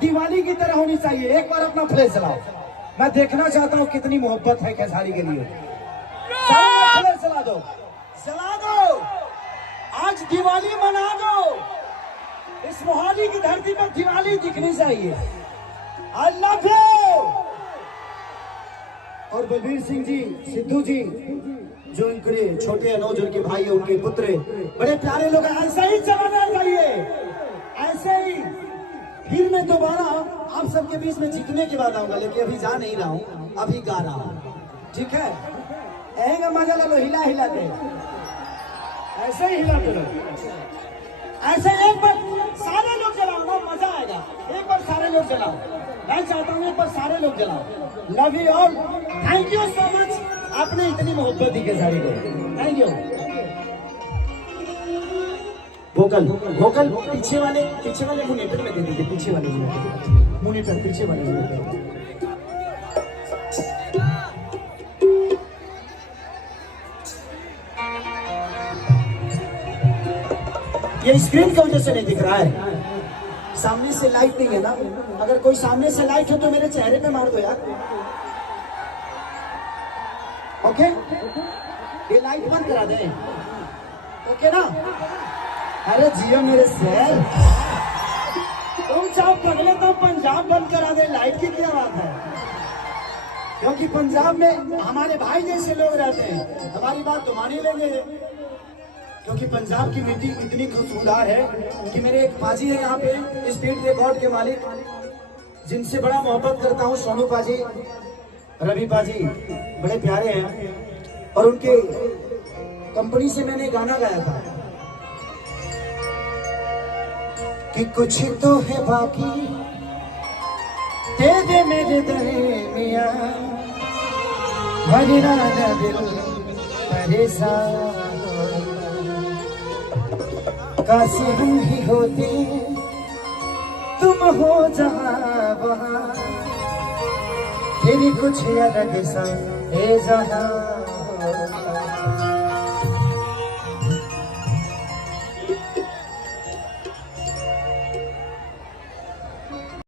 दिवाली की तरह होनी चाहिए। एक बार अपना फ्लैश जलाओ, मैं देखना चाहता हूँ कितनी मोहब्बत है खेसारी के लिए। फ्लैश जला दो, जला दो, आज दिवाली मना दो। इस मोहाली की धरती पर दिवाली दिखनी चाहिए। I love you. और बलबीर सिंह जी, सिद्धू जी, जो इनके छोटे अनुज, उनके भाई, उनके पुत्र, बड़े प्यारे लोग, ऐसा ही चलाना चाहिए, ऐसे ही। फिर मैं दोबारा आप सबके बीच में जीतने के बाद आऊंगा, लेकिन अभी जा नहीं रहा हूँ, अभी गा रहा हूँ, ठीक है? ऐसा मजा लो, हिला हिलाते, ऐसे ही हिलाते रहो, ऐसे। एक बार सारे लोग जलाओ ना, मजा आएगा। एक बार सारे लोग जलाओ, मैं चाहता हूँ एक बार सारे लोग जलाओ। Love you all, thank you so much, आपने इतनी मोहब्बत दी खेसारी को, थैंक यू। वोकल वोकल पीछे वाले मोनिटर में दे दीजिए, पीछे वाले मोनिटर, पीछे वाले मोनिटर। ये स्क्रीन की वजह से नहीं दिख रहा है, सामने से लाइट नहीं है ना। अगर कोई सामने से लाइट हो तो मेरे चेहरे पे मार दो यार। ओके, ये लाइट बंद करा दे, ओके ना? अरे जियो मेरे शहर, तुम चाहो पगले तो पंजाब बंद करा दे, लाइट की क्या बात है? क्योंकि पंजाब में हमारे भाई जैसे लोग रहते हैं, हमारी बात तो मान ही लेंगे, क्योंकि पंजाब की मिट्टी इतनी खुशबूदार है कि मेरे एक पाजी है यहाँ पे, स्पीड रिकॉर्ड के मालिक, जिनसे बड़ा मोहब्बत करता हूँ, सोनू पाजी, रवि पाजी, बड़े प्यारे हैं। और उनके कंपनी से मैंने गाना गाया था कि कुछ तो है बाकी दे दे मेरे दरमिया, भगना न दिल परेशान, काशी हम ही होते तुम हो जहाँ वहाँ, तेरी कुछ अलग सा है जहाँ।